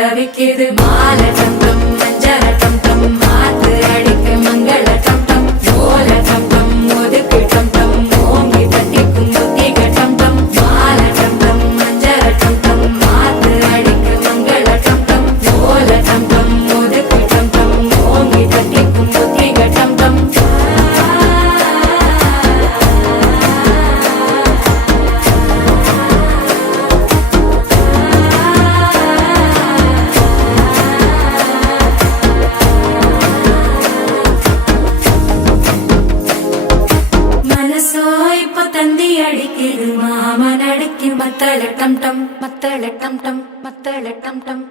தவிக்குது மாலை டம் டம் மஞ்சள டம் டம் மாத்து அடிக்க மங்கள டம் டம் ஓல டம் டம் ஒதுக்கு டம் டம் ஓங்கி தட்டிக்கும் புத்திக டம் டம் மாலை டம் டம் மஞ்சள டம் டம் மாத்து அடிக்க மங்கள டம் டம் ஓல டம் டம் ஒதுக்கு டம் டம் ஓங்கி தட்டிக்கும் புத்திக டம் டம் தந்தி அடிக்குது மாமன் அடிக்கு மத்தள டம் டம் மத்தள டம் டம் மத்தள டம் டம்